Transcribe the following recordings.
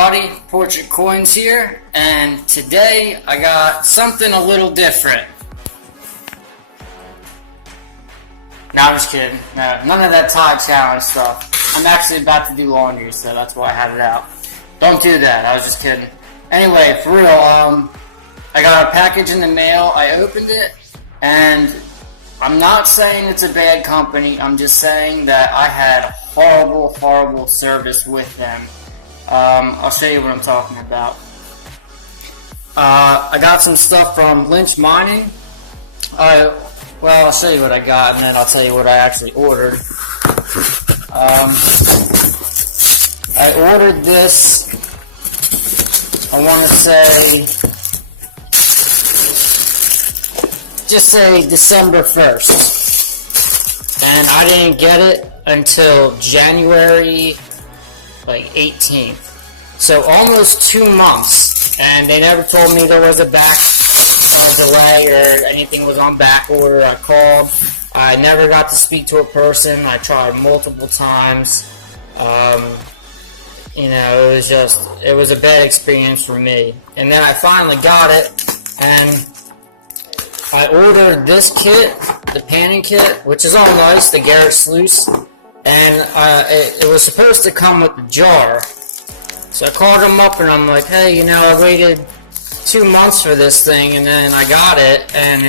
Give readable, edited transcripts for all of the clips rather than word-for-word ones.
everybody, Portrait Coins here, and today I got something a little different. No, I'm just kidding. No, none of that Tide Challenge stuff. I'm actually about to do laundry, so that's why I had it out. Don't do that, I was just kidding. Anyway, for real, I got a package in the mail, I opened it, and I'm not saying it's a bad company, I'm just saying that I had horrible service with them. I'll show you what I'm talking about. I got some stuff from Lynch Mining. Well, I'll show you what I got, and then I'll tell you what I actually ordered. I ordered this, I want to say, just say December 1st. And I didn't get it until January 18th. So almost 2 months, and they never told me there was a back delay or anything was on back order. I called. I never got to speak to a person. I tried multiple times. It was a bad experience for me. And then I finally got it, and I ordered this kit, the panning kit, which is all nice, the Garrett Sluice, and it was supposed to come with the jar. So I called them up and I'm like, hey, I waited 2 months for this thing, and then I got it, and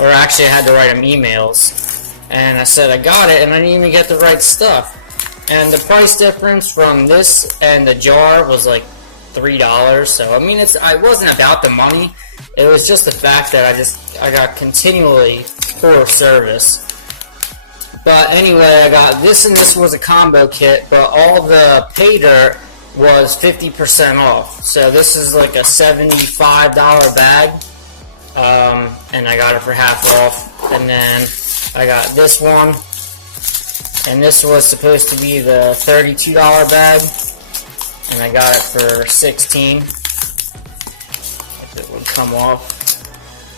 or actually I had to write them emails, and I said I got it, and I didn't even get the right stuff. And the price difference from this and the jar was like $3, so I mean, it wasn't about the money, it was just the fact that I got continually poor service. But anyway, I got this, and this was a combo kit, but all the pay dirt was 50% off. So this is like a $75 bag, and I got it for half off. And then I got this one, and this was supposed to be the $32 bag, and I got it for $16. If it would come off.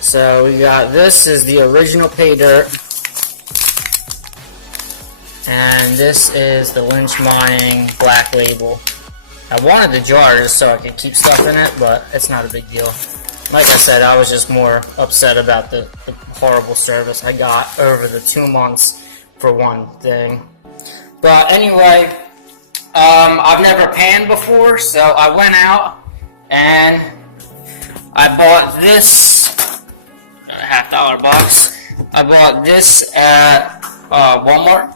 So we got, this is the original pay dirt. And this is the Lynch Mining Black Label. I wanted the jar just so I could keep stuff in it, but it's not a big deal. Like I said, I was just more upset about the horrible service I got over the 2 months for one thing. But anyway, I've never panned before, so I went out and I bought this, $50 box. I bought this at Walmart.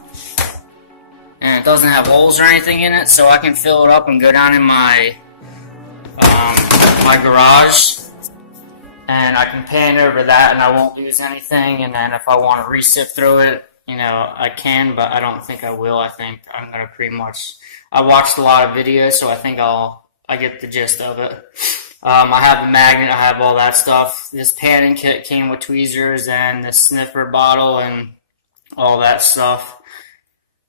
And it doesn't have holes or anything in it, so I can fill it up and go down in my my garage, and I can pan over that, and I won't lose anything. And then if I want to re-sift through it, I can, but I don't think I will. I think I'm gonna pretty much. I watched a lot of videos, so I think I get the gist of it. I have the magnet, I have all that stuff. This panning kit came with tweezers and the sniffer bottle and all that stuff.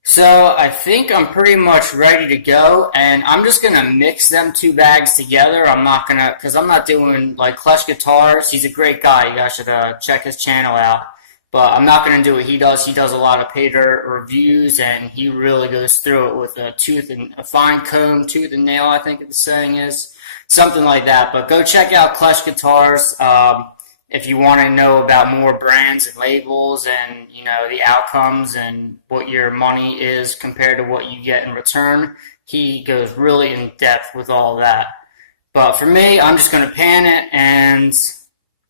So I think I'm pretty much ready to go, and I'm just going to mix them 2 bags together. I'm not going to, because I'm not doing like Clutch Guitars. He's a great guy. You guys should check his channel out. But I'm not going to do what he does. He does a lot of pay dirt reviews, and he really goes through it with a fine comb, tooth and nail, I think the saying is. Something like that. But go check out Clutch Guitars. If you want to know about more brands and labels and, the outcomes and what your money is compared to what you get in return, he goes really in depth with all that. But for me, I'm just going to pan it, and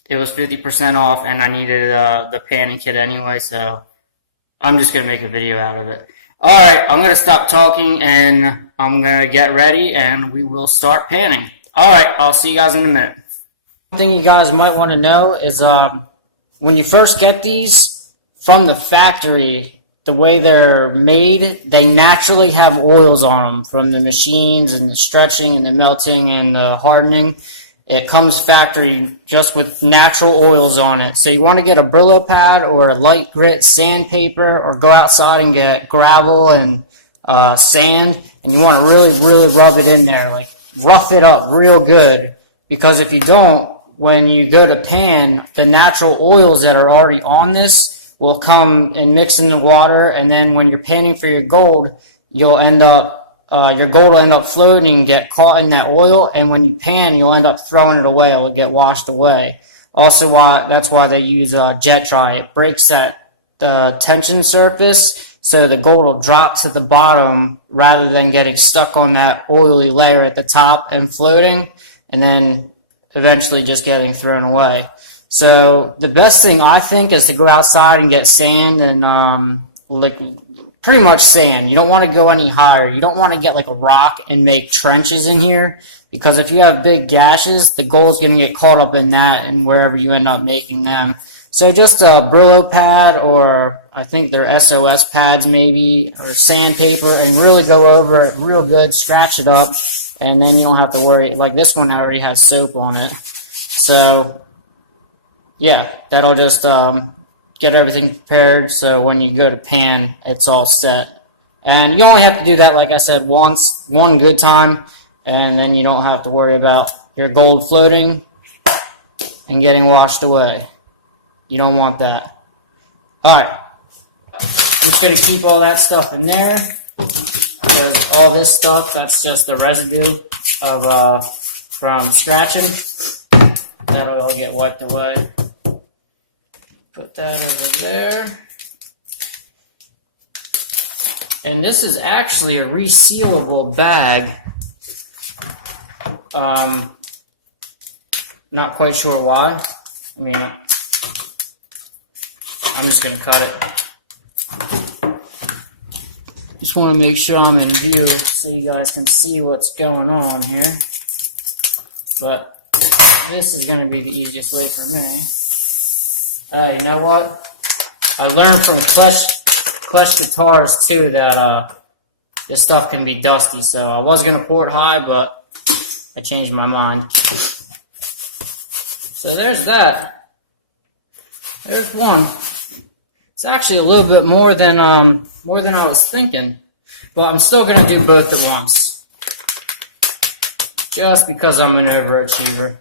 it was 50% off, and I needed the panning kit anyway, so I'm just going to make a video out of it. Alright, I'm going to stop talking, and I'm going to get ready, and we will start panning. Alright, I'll see you guys in a minute. One thing you guys might want to know is when you first get these from the factory, the way they're made, they naturally have oils on them from the machines and the stretching and the melting and the hardening. It comes factory just with natural oils on it. So you want to get a Brillo pad or a light grit sandpaper, or go outside and get gravel and sand, and you want to really rub it in there, like rough it up real good, because if you don't, when you go to pan, the natural oils that are already on this will come and mix in the water, and then when you're panning for your gold, you'll end up your gold will end up floating and get caught in that oil, and when you pan, you'll end up throwing it away. It'll get washed away. Also, that's why they use jet dry. It breaks that tension surface, so the gold will drop to the bottom rather than getting stuck on that oily layer at the top and floating, and then eventually just getting thrown away. So the best thing I think is to go outside and get sand and like pretty much sand. You don't want to go any higher. You don't want to get like a rock and make trenches in here, because if you have big gashes, the gold's going to get caught up in that and wherever you end up making them. So just a Brillo pad, or I think they're SOS pads maybe, or sandpaper, and really go over it real good, scratch it up, and then you don't have to worry. Like this one already has soap on it. So yeah, that'll just get everything prepared, so when you go to pan, it's all set. And you only have to do that, like I said, once, one good time, and then you don't have to worry about your gold floating and getting washed away. You don't want that. Alright, I'm just going to keep all that stuff in there, because all this stuff, that's just the residue of from scratching. That'll all get wiped away. Put that over there. And this is actually a resealable bag. Not quite sure why. I mean, I'm just going to cut it. Just want to make sure I'm in view so you guys can see what's going on here. But this is going to be the easiest way for me. You know what? I learned from Clash Guitars too that this stuff can be dusty, so I was gonna pour it high, but I changed my mind. So there's that. There's one. It's actually a little bit more than I was thinking, but I'm still gonna do both at once, just because I'm an overachiever.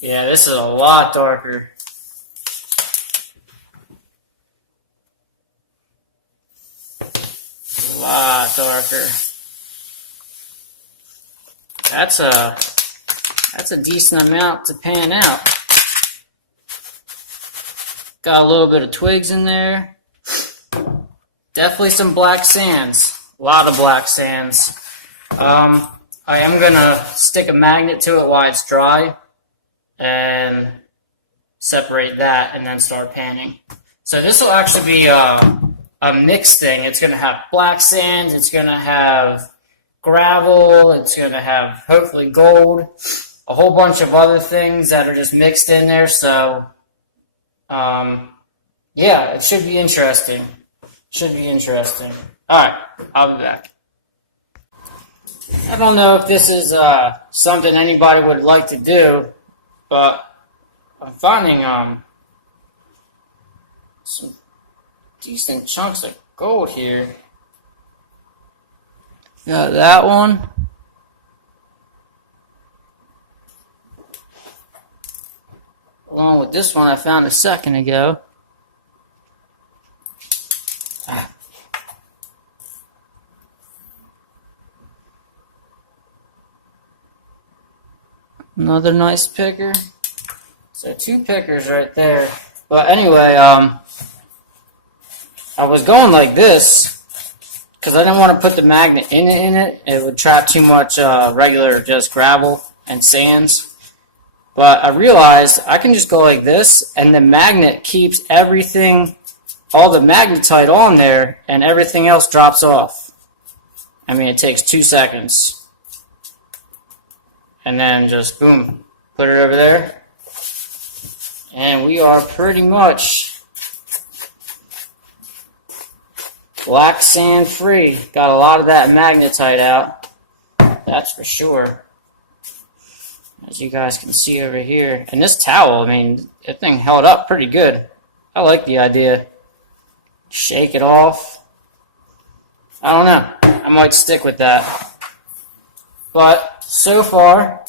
Yeah, this is a lot darker. A lot darker. That's a decent amount to pan out. Got a little bit of twigs in there. Definitely some black sands. A lot of black sands. I am gonna stick a magnet to it while it's dry and separate that and then start panning. So this will actually be a mixed thing. It's going to have black sand, it's going to have gravel, it's going to have hopefully gold, a whole bunch of other things that are just mixed in there. So yeah, it should be interesting. Should be interesting. Alright, I'll be back. I don't know if this is something anybody would like to do, but I'm finding some decent chunks of gold here. Got that one. Along with this one I found a second ago. Another nice picker. So 2 pickers right there. But anyway, I was going like this because I didn't want to put the magnet in it. It would trap too much regular just gravel and sands. But I realized I can just go like this, and the magnet keeps everything, all the magnetite on there, and everything else drops off. I mean, it takes 2 seconds. And then just boom, put it over there. And we are pretty much black sand free. Got a lot of that magnetite out, that's for sure. As you guys can see over here. And this towel, I mean, that thing held up pretty good. I like the idea. Shake it off. I don't know. I might stick with that. But so far,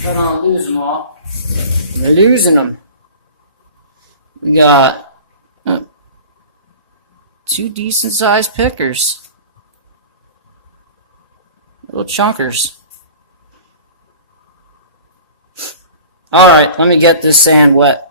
Try not to lose them all. We're losing them. We got 2 decent sized pickers. Little chunkers. Alright, let me get this sand wet.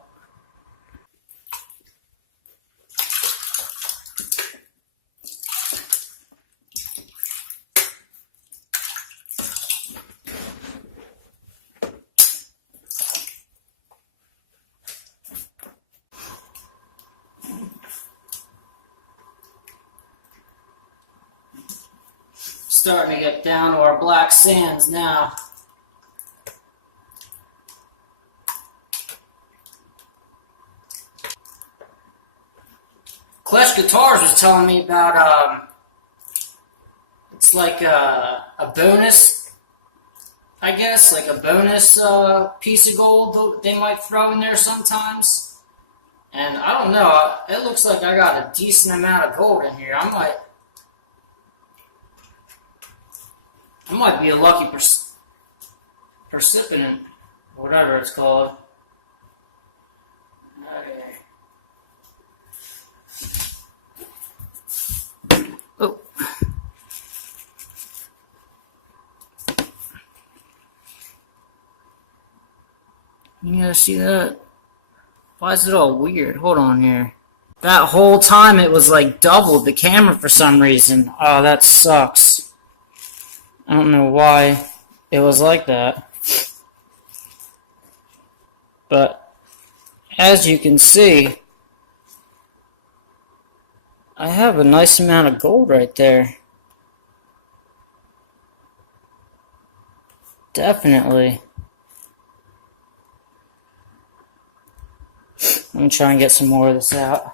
Starting to get down to our black sands now. Clash Guitars was telling me about it's like a bonus, I guess, like a bonus piece of gold they might throw in there sometimes. And I don't know, it looks like I got a decent amount of gold in here. I might be a lucky recipient, whatever it's called. Okay. Oh. You guys see that? Why is it all weird? Hold on here. That whole time it was like doubled the camera for some reason. Oh, that sucks. I don't know why it was like that. But as you can see, I have a nice amount of gold right there. Definitely. Let me try and get some more of this out.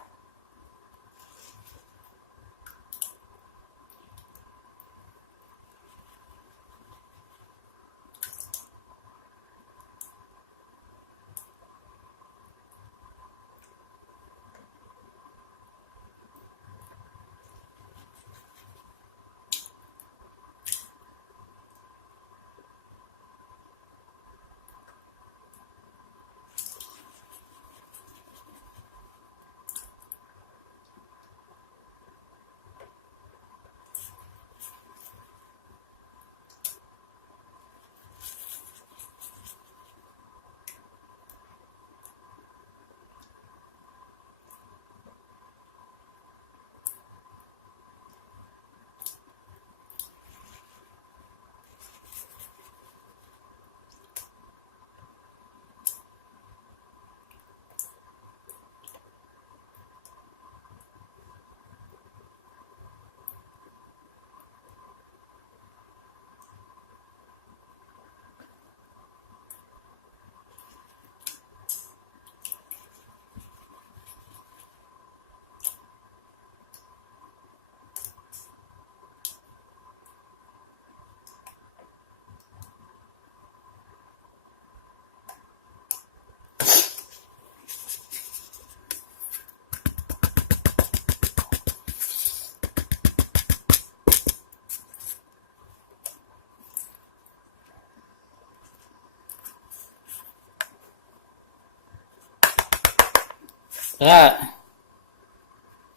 That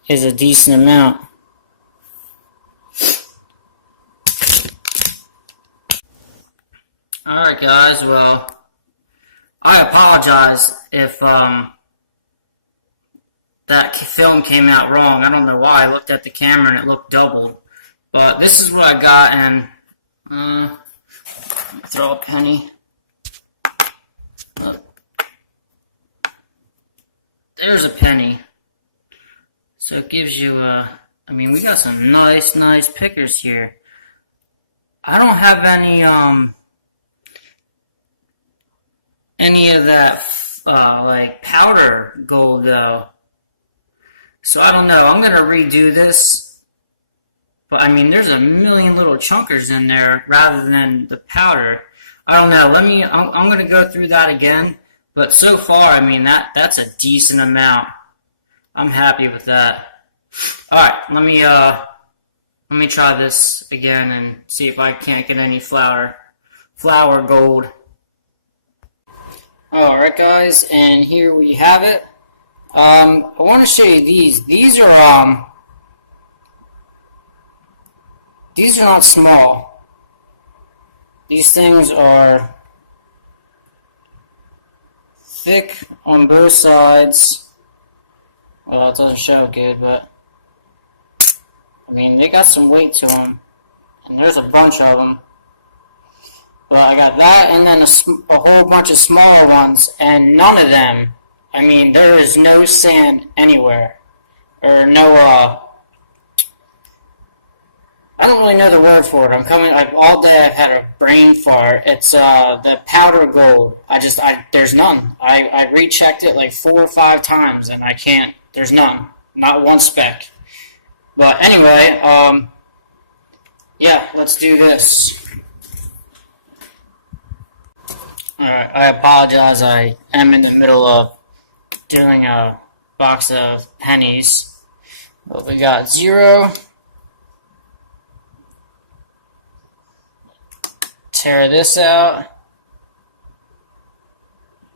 is a decent amount. Alright guys, well, I apologize if that film came out wrong. I don't know why. I looked at the camera and it looked doubled. But this is what I got, and throw a penny. There's a penny. So it gives you I mean, we got some nice pickers here. I don't have any of that like powder gold though. So I don't know. I'm gonna redo this. But I mean, there's a million little chunkers in there rather than the powder. I don't know. I'm gonna go through that again. But so far, I mean, that's a decent amount. I'm happy with that. Alright, let me try this again and see if I can't get any flour gold. Alright guys, and here we have it. I want to show you these. These are not small. These things are thick on both sides. Well, it doesn't show good, but I mean, they got some weight to them, and there's a bunch of them. But I got that, and then a whole bunch of smaller ones, and none of them, I mean, there is no sand anywhere. Or no, I don't really know the word for it. Like, all day I've had a brain fart. It's, the powder gold. There's none. I rechecked it like 4 or 5 times, and I can't, there's none. Not one speck. But anyway, yeah, let's do this. Alright, I apologize, I am in the middle of doing a box of pennies. But we got 0. Tear this out.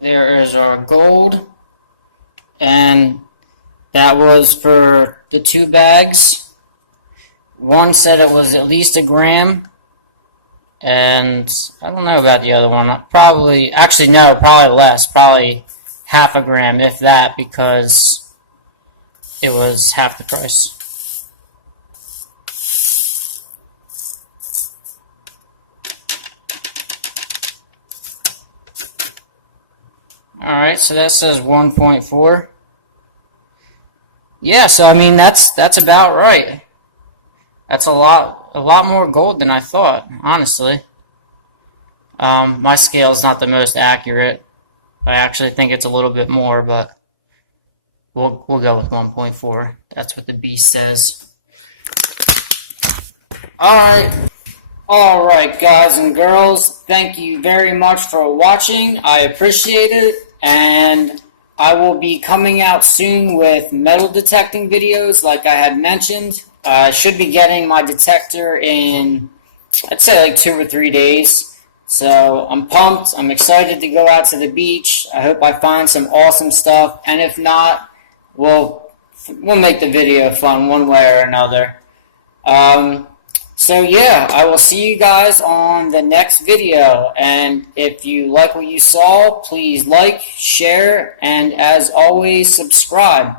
There is our gold. And that was for the 2 bags. One said it was at least a gram. And I don't know about the other one. Probably less. Probably half a gram, if that, because it was half the price. Alright, so that says 1.4. Yeah, so I mean that's about right. That's a lot more gold than I thought, honestly. My scale is not the most accurate. I actually think it's a little bit more, but we'll go with 1.4. That's what the beast says. Alright guys and girls, thank you very much for watching. I appreciate it, and I will be coming out soon with metal detecting videos like I had mentioned. I should be getting my detector in, I'd say like 2 or 3 days. So I'm pumped. I'm excited to go out to the beach. I hope I find some awesome stuff. And if not, we'll make the video fun one way or another. So yeah, I will see you guys on the next video. And if you like what you saw, please like, share, and as always, subscribe.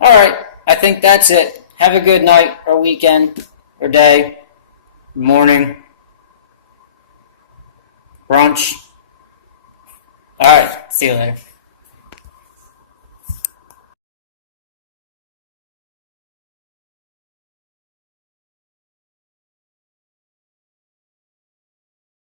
Alright, I think that's it. Have a good night, or weekend, or day, morning, brunch. Alright, see you later.